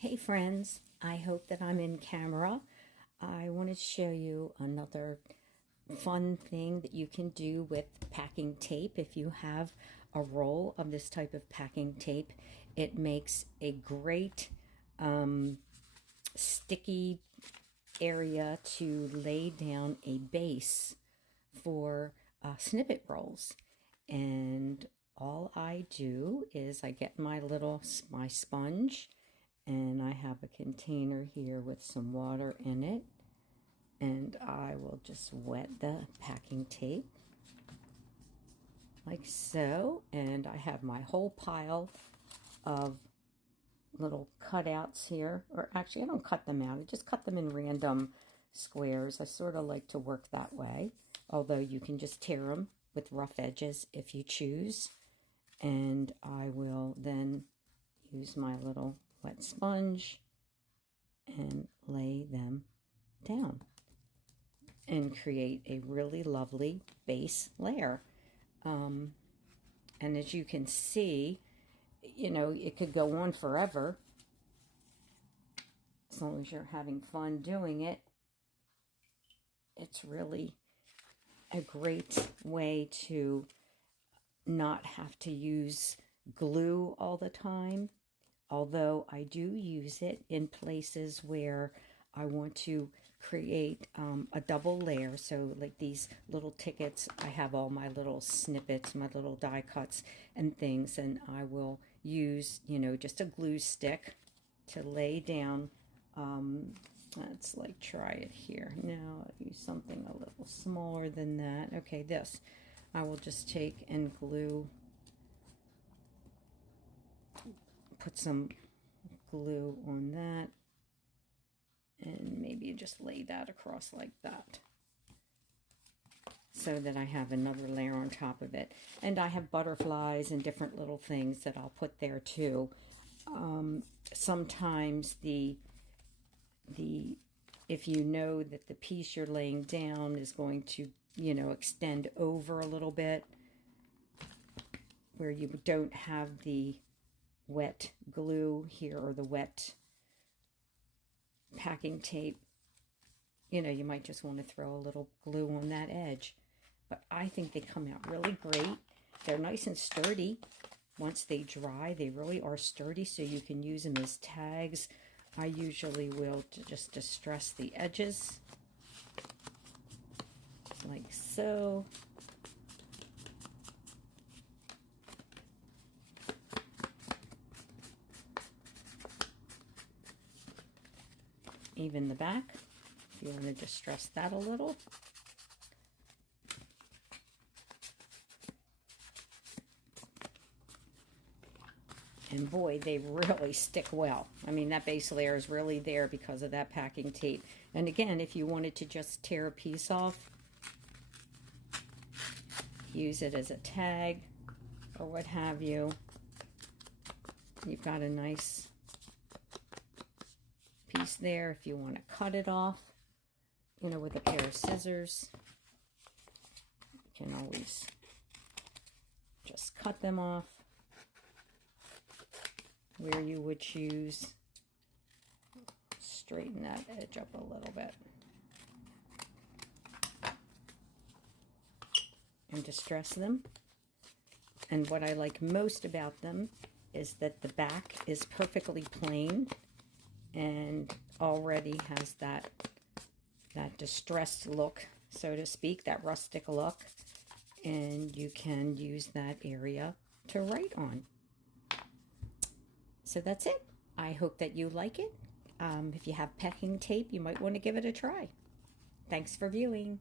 Hey friends, I hope that I'm in camera. I wanted to show you another fun thing that you can do with packing tape. If you have a roll of this type of packing tape, it makes a great sticky area to lay down a base for snippet rolls. And all I do is I get my sponge, and I have a container here with some water in it, and I will just wet the packing tape like so, and I have my whole pile of little cutouts here, or actually I don't cut them out, I just cut them in random squares. I sort of like to work that way, although you can just tear them with rough edges if you choose. And I will then use my little wet sponge and lay them down and create a really lovely base layer. And as you can see, it could go on forever as long as you're having fun doing it. It's really a great way to not have to use glue all the time, although I do use it in places where I want to create a double layer. So like these little tickets, I have all my little snippets, my little die cuts and things, and I will use, just a glue stick to lay down. Let's like try it here. Now I'll use something a little smaller than that. Okay, this. I will just take and put some glue on that, and maybe just lay that across like that so that I have another layer on top of it. And I have butterflies and different little things that I'll put there too. Sometimes if you know that the piece you're laying down is going to, extend over a little bit, where you don't have the wet glue here or the wet packing tape, you might just want to throw a little glue on that edge. But I think they come out really great. They're nice and sturdy. Once they dry, they really are sturdy, so you can use them as tags. I usually will just distress the edges like so. Even the back, if you want to distress that a little. And boy, they really stick well. I mean, that base layer is really there because of that packing tape. And again, if you wanted to just tear a piece off, use it as a tag or what have you, you've got a nice piece there. If you want to cut it off, with a pair of scissors, you can always just cut them off where you would choose. Straighten that edge up a little bit and distress them. And what I like most about them is that the back is perfectly plain and already has that distressed look, so to speak, that rustic look, and you can use that area to write on. So that's it. I hope that you like it. If you have packing tape, you might want to give it a try. Thanks for viewing.